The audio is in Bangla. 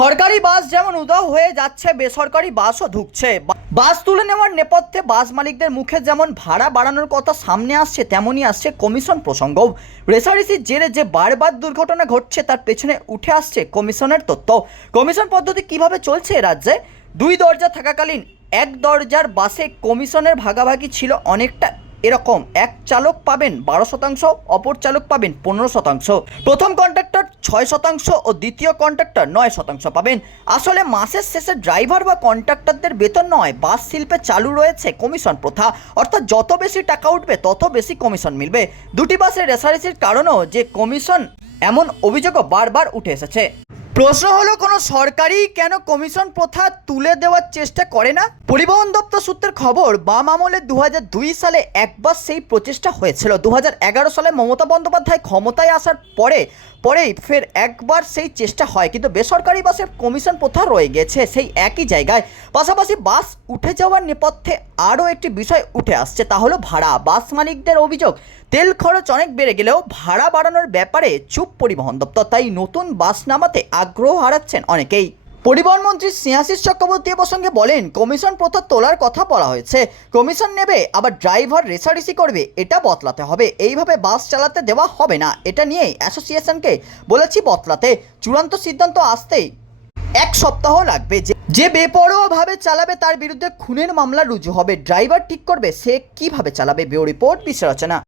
সরকারি বাস যেমন উদাও হয়ে যাচ্ছে, বেসরকারি বাসও ঢুকছে। বাস তুলে নেওয়ার নেপথ্যে বাস মালিকদের মুখে যেমন ভাড়া বাড়ানোর কথা সামনে আসছে, তেমনই আসছে কমিশন প্রসঙ্গও। রেসারেসির জেরে যে বারবার দুর্ঘটনা ঘটছে, তার পেছনে উঠে আসছে কমিশনের তথ্য। কমিশন পদ্ধতি কীভাবে চলছে রাজ্যে? দুই দরজা থাকাকালীন এক দরজার বাসে কমিশনের ভাগাভাগি ছিল অনেকটা এরকম এক চালক পাবেন বারো শতাংশ, অপর চালক পাবেন পনেরো শতাংশ। প্রথম কন্ট্রাক্টর ছয় শতাংশ ও দ্বিতীয় কন্ট্রাক্টর নয় শতাংশ পাবেন। আসলে মাসের শেষে ড্রাইভার বা কন্ট্রাক্টরদের বেতন নয়, বাস শিল্পে চালু রয়েছে কমিশন প্রথা। অর্থাৎ যত বেশি টাকা উঠবে, তত বেশি কমিশন মিলবে। দুটি বাসের রেসারেসির কারণেও যে কমিশন এমন অভিযোগও বারবার উঠে এসেছে। প্রশ্ন হলো, কোনো সরকারি কেন কমিশন প্রথা তুলে দেওয়ার চেষ্টা করে না? পরিবহন দপ্তর সূত্রের খবর, বাম আমলে দু হাজার দুই সালে একবার সেই প্রচেষ্টা হয়েছিল। দু হাজার এগারো সালে মমতা বন্দ্যোপাধ্যায় ক্ষমতায় আসার পরে, পরেই ফের একবার সেই চেষ্টা হয়। কিন্তু বেসরকারি বাসের কমিশন প্রথা রয়ে গেছে সেই একই জায়গায়। পাশাপাশি বাস উঠে যাওয়ার নেপথ্যে আরও একটি বিষয় উঠে আসছে, তা হলো ভাড়া। বাস মালিকদের অভিযোগ, তেল খরচ অনেক বেড়ে গেলেও ভাড়া বাড়ানোর ব্যাপারে চুপ পরিবহন দপ্তর। তাই নতুন বাস নামাতে আগ্রহ হারাচ্ছেন অনেকেই। পরিবহন মন্ত্রী স্নেহাশিস চক্রবর্তী প্রসঙ্গে বলেন, কমিশন প্রথা তোলার কথা বলা হয়েছে। কমিশন নেবে, আবার ড্রাইভার রেসারেসি করবে, এটা বদলাতে হবে। এইভাবে বাস চালাতে দেওয়া হবে না। এটা নিয়েই অ্যাসোসিয়েশনকে বলেছি বদলাতে। চূড়ান্ত সিদ্ধান্ত আসতেই এক সপ্তাহ লাগবে। যে যে বেপরোয়াভাবে চালাবে তার বিরুদ্ধে খুনের মামলা রুজু হবে। ড্রাইভার ঠিক করবে, সে কীভাবে চালাবে? Bureau report বিশ্লেষণা